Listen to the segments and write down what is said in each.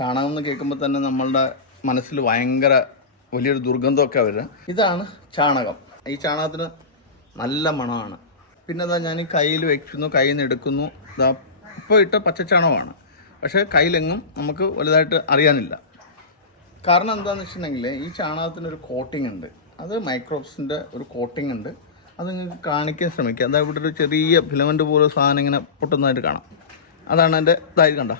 ചാണകം എന്ന് കേൾക്കുമ്പോൾ തന്നെ നമ്മളുടെ മനസ്സിൽ ഭയങ്കര വലിയൊരു ദുർഗന്ധമൊക്കെ വരിക ഇതാണ് ചാണകം. ഈ ചാണകത്തിന് നല്ല മണമാണ്. പിന്നെ അതാ ഞാൻ കയ്യിൽ വെക്കുന്നു കയ്യിൽ നിന്ന് എടുക്കുന്നു. ഇതാ ഇപ്പോൾ ഇട്ട പച്ചച്ചാണകമാണ് പക്ഷേ കയ്യിലെങ്ങും നമുക്ക് വലുതായിട്ട് അറിയാനില്ല. കാരണം എന്താണെന്ന് വെച്ചിട്ടുണ്ടെങ്കിൽ ഈ ചാണകത്തിന് ഒരു കോട്ടിംഗ് ഉണ്ട്. അത് മൈക്രോബ്സിന്റെ ഒരു കോട്ടിംഗ് ഉണ്ട്. അത് നിങ്ങൾക്ക് കാണിക്കാൻ ശ്രമിക്കുക അതായത് ഇവിടെ ഒരു ചെറിയ ഫിലമെന്റ് പോലെ സാധനം ഇങ്ങനെ പൊട്ടുന്നതായിട്ട് കാണാം. അതാണ് എന്റെ ഇതായി കണ്ട.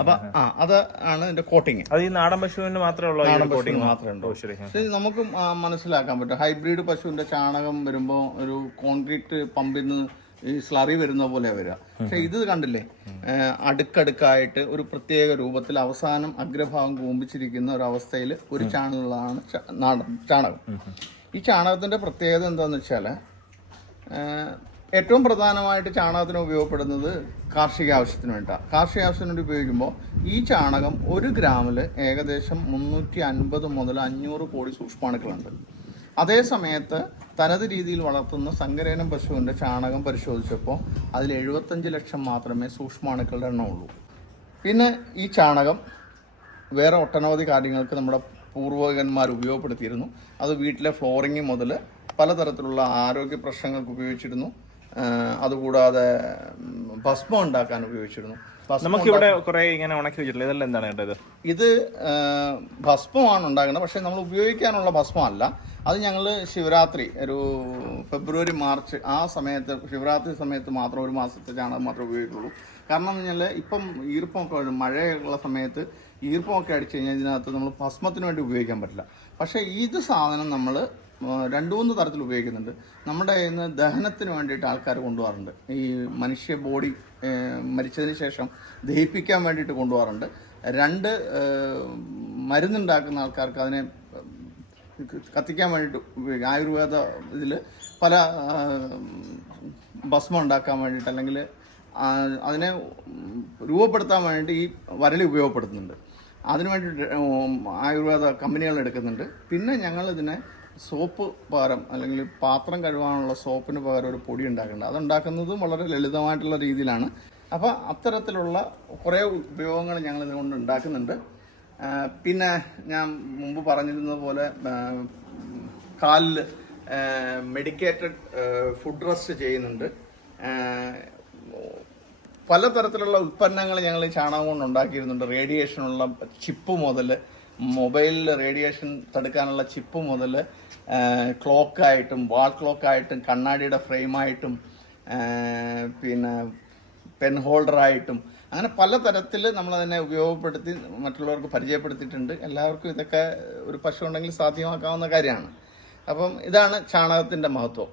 അപ്പൊ ആ അത് ആണ് എന്റെ കോട്ടിങ് അത് ഈ നാടൻ പശുവിന് മാത്രമേ ഉള്ളൂ നാടൻ പശുവിന് മാത്രമേ ഉള്ളൂ. ശരി. നമുക്ക് മനസ്സിലാക്കാൻ പറ്റും. ഹൈബ്രിഡ് പശുവിന്റെ ചാണകം വരുമ്പോൾ ഒരു കോൺക്രീറ്റ് പമ്പിൽ നിന്ന് ഈ സ്ലറി വരുന്ന പോലെ വരിക. പക്ഷെ ഇത് കണ്ടില്ലേ? അടുക്കടുക്കായിട്ട് ഒരു പ്രത്യേക രൂപത്തിൽ അവസാനം അഗ്രഭാഗം കൂമ്പിച്ചിരിക്കുന്ന ഒരു അവസ്ഥയിൽ ഒരു ചാണകമുള്ളതാണ് നാടൻ ചാണകം. ഈ ചാണകത്തിന്റെ പ്രത്യേകത എന്താണെന്ന് വെച്ചാൽ ഏറ്റവും പ്രധാനമായിട്ട് ചാണകത്തിന് ഉപയോഗപ്പെടുന്നത് കാർഷിക ആവശ്യത്തിന് വേണ്ടിയിട്ടാണ് കാർഷിക ആവശ്യത്തിന് വേണ്ടി ഉപയോഗിക്കുമ്പോൾ ഈ ചാണകം ഒരു ഗ്രാമിൽ ഏകദേശം മുന്നൂറ്റി അൻപത് മുതൽ അഞ്ഞൂറ് കോടി സൂക്ഷ്മാണുക്കളുണ്ട്. അതേ സമയത്ത് തനത് രീതിയിൽ വളർത്തുന്ന സങ്കരേനം പശുവിന്റെ ചാണകം പരിശോധിച്ചപ്പോൾ അതിൽ എഴുപത്തഞ്ച് ലക്ഷം മാത്രമേ സൂക്ഷ്മാണുക്കളുടെ എണ്ണമുള്ളൂ പിന്നെ ഈ ചാണകം വേറെ ഒട്ടനവധി കാര്യങ്ങൾക്ക് നമ്മുടെ പൂർവകന്മാർ ഉപയോഗപ്പെടുത്തിയിരുന്നു. അത് വീട്ടിലെ ഫ്ലോറിങ് മുതൽ പലതരത്തിലുള്ള ആരോഗ്യ പ്രശ്നങ്ങൾക്ക് ഉപയോഗിച്ചിരുന്നു. അതുകൂടാതെ ഭസ്മം ഉണ്ടാക്കാൻ ഉപയോഗിച്ചിരുന്നു. നമുക്കിവിടെ കുറെ ഇങ്ങനെ ഉണക്കി വെച്ചിട്ടില്ല. ഇതെല്ലാം എന്താണ് കേട്ടത്? ഇത് ഭസ്മമാണ് ഉണ്ടാക്കുന്നത്. പക്ഷേ നമ്മൾ ഉപയോഗിക്കാനുള്ള ഭസ്മമല്ല. അത് ഞങ്ങൾ ശിവരാത്രി ഒരു ഫെബ്രുവരി മാർച്ച് ആ സമയത്ത് ശിവരാത്രി സമയത്ത് മാത്രം ഒരു മാസത്തെ ചാണകം മാത്രമേ ഉപയോഗിക്കുള്ളൂ. കാരണം എന്ന് പറഞ്ഞാൽ ഇപ്പം ഈർപ്പമൊക്കെ മഴയുള്ള സമയത്ത് ഈർപ്പമൊക്കെ അടിച്ചു കഴിഞ്ഞാൽ ഇതിനകത്ത് നമ്മൾ ഭസ്മത്തിന് വേണ്ടി ഉപയോഗിക്കാൻ പറ്റില്ല. പക്ഷേ ഇത് സാധനം നമ്മൾ രണ്ട് മൂന്ന് തരത്തിൽ ഉപയോഗിക്കുന്നുണ്ട്. നമ്മുടെ ഇന്ന് ദഹനത്തിന് വേണ്ടിയിട്ട് ആൾക്കാർ കൊണ്ടുപോകാറുണ്ട്. ഈ മനുഷ്യ ബോഡി മരിച്ചതിന് ശേഷം ദഹിപ്പിക്കാൻ വേണ്ടിയിട്ട് കൊണ്ടുപോകാറുണ്ട്. രണ്ട് മരുന്നുണ്ടാക്കുന്ന ആൾക്കാർക്ക് അതിനെ കത്തിക്കാൻ വേണ്ടിയിട്ട് ഉപയോഗിക്കും. ആയുർവേദ ഇതിൽ പല ഭസ്മം ഉണ്ടാക്കാൻ വേണ്ടിയിട്ട് അല്ലെങ്കിൽ അതിനെ രൂപപ്പെടുത്താൻ വേണ്ടിയിട്ട് ഈ വരളി ഉപയോഗപ്പെടുത്തുന്നുണ്ട്. അതിനുവേണ്ടി ആയുർവേദ കമ്പനികൾ എടുക്കുന്നുണ്ട്. പിന്നെ ഞങ്ങൾ ഇതിനെ സോപ്പ് പകരം അല്ലെങ്കിൽ പാത്രം കഴുകാനുള്ള സോപ്പിന് പകരം ഒരു പൊടി ഉണ്ടാക്കുന്നുണ്ട് അതുണ്ടാക്കുന്നതും വളരെ ലളിതമായിട്ടുള്ള രീതിയിലാണ്. അപ്പോൾ അത്തരത്തിലുള്ള കുറേ ഉപയോഗങ്ങൾ ഞങ്ങൾ ഇതുകൊണ്ട് ഉണ്ടാക്കുന്നുണ്ട്. പിന്നെ ഞാൻ മുമ്പ് പറഞ്ഞിരുന്നത് പോലെ കാലിൽ മെഡിക്കേറ്റഡ് ഫുഡ് റെസ്റ്റ് ചെയ്യുന്നുണ്ട്. പലതരത്തിലുള്ള ഉൽപ്പന്നങ്ങൾ ഞങ്ങൾ ചാണകം കൊണ്ട് ഉണ്ടാക്കിയിരുന്നുണ്ട് റേഡിയേഷനുള്ള ചിപ്പ് മുതൽ മൊബൈലിൽ റേഡിയേഷൻ തടുക്കാനുള്ള ചിപ്പ് മുതൽ ക്ലോക്കായിട്ടും വാൾ ക്ലോക്കായിട്ടും കണ്ണാടിയുടെ ഫ്രെയിമായിട്ടും പിന്നെ പെൻ ഹോൾഡറായിട്ടും അങ്ങനെ പലതരത്തിൽ നമ്മളതിനെ ഉപയോഗപ്പെടുത്തി മറ്റുള്ളവർക്ക് പരിചയപ്പെടുത്തിയിട്ടുണ്ട്. എല്ലാവർക്കും ഇതൊക്കെ ഒരു പശു ഉണ്ടെങ്കിൽ സാധ്യമാക്കാവുന്ന കാര്യമാണ്. അപ്പം ഇതാണ് ചാണകത്തിന്റെ മഹത്വം.